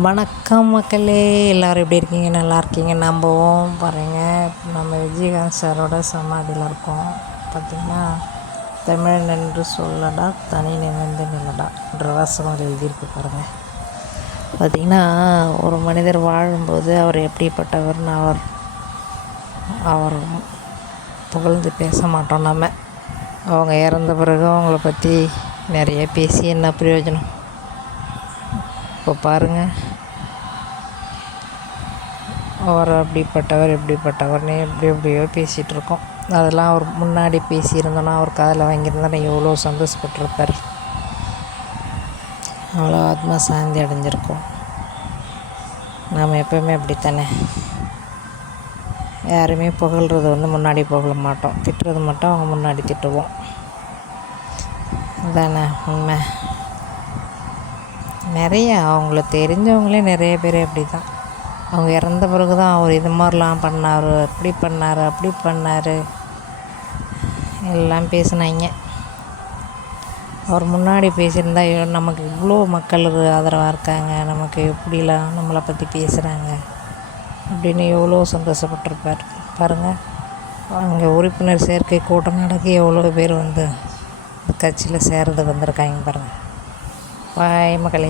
வணக்கம் மக்களே, எல்லோரும் எப்படி இருக்கீங்க? நல்லா இருக்கீங்க நம்பவும். பாருங்கள், நம்ம விஜயகாந்த் சாரோட சமாதியில் இருக்கோம். பார்த்திங்கன்னா, தமிழன் என்று சொல்லடா தனி நிமிர்ந்து நில்லடான்ற வாசகம் எழுதியிருக்கு பாருங்கள். பார்த்திங்கன்னா, ஒரு மனிதர் வாழும்போது அவர் எப்படிப்பட்டவர்னு அவர் புகழ்ந்து பேச மாட்டோம். நம்ம அவங்க இறந்த பிறகு அவங்கள பற்றி நிறைய பேசி என்ன பிரயோஜனம்? இப்போ பாருங்கள், அவர் அப்படிப்பட்டவர் எப்படிப்பட்டவர்னு எப்படியோ பேசிகிட்ருக்கோம். அதெல்லாம் அவர் முன்னாடி பேசியிருந்தோன்னா, அவர் காதில் வாங்கியிருந்தோன்னா எவ்வளோ சந்தோஷப்பட்டிருப்பார், அவ்வளோ ஆத்மா சாந்தி அடைஞ்சிருக்கோம். நாம் எப்போவுமே அப்படித்தானே, யாருமே புகழ்கிறது முன்னாடி புகழ மாட்டோம், திட்டுறது மட்டும் அவங்க முன்னாடி திட்டுவோம். அதானே உண்மை. நிறைய அவங்கள தெரிஞ்சவங்களே நிறைய பேர் அப்படி தான். அவங்க இறந்த பிறகு தான் அவர் இது மாதிரிலாம் பண்ணார், அப்படி பண்ணார் எல்லாம் பேசினாங்க. அவர் முன்னாடி பேசியிருந்தா நமக்கு இவ்வளோ மக்கள் ஆதரவாக இருக்காங்க, நமக்கு எப்படிலாம் நம்மளை பற்றி பேசுகிறாங்க அப்படின்னு எவ்வளோ சந்தோஷப்பட்டிருப்பார். பாருங்கள், அங்கே உறுப்பினர் சேர்க்கை கூட்டம் நடக்க எவ்வளோ பேர் கட்சியில் சேர்றதுக்கு வந்திருக்காங்க பாருங்கள். பாய் மக்களே.